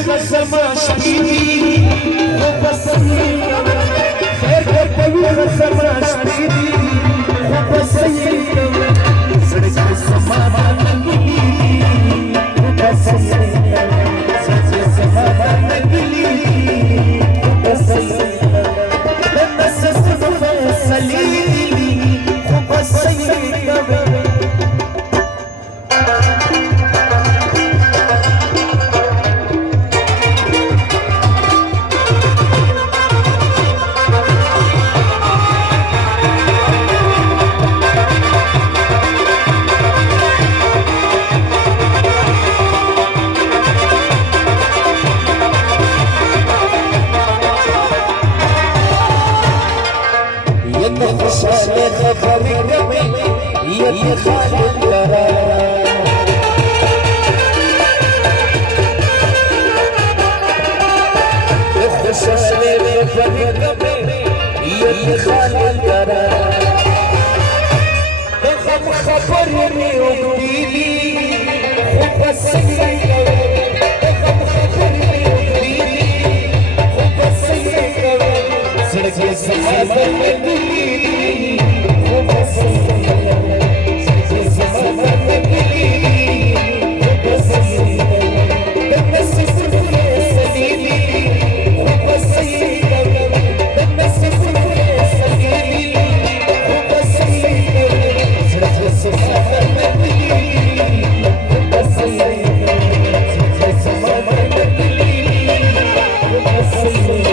خصما شديدي وبصير كوي خصما شديدي وبصير سرج خصما نقلي وبصير سرج خصما نقلي وبصير لما سسف سليلي وبصير يا خالد يا خالد خبرني وقولي وبصير خبرني وقولي وبصير سرك يا سلام Thank you.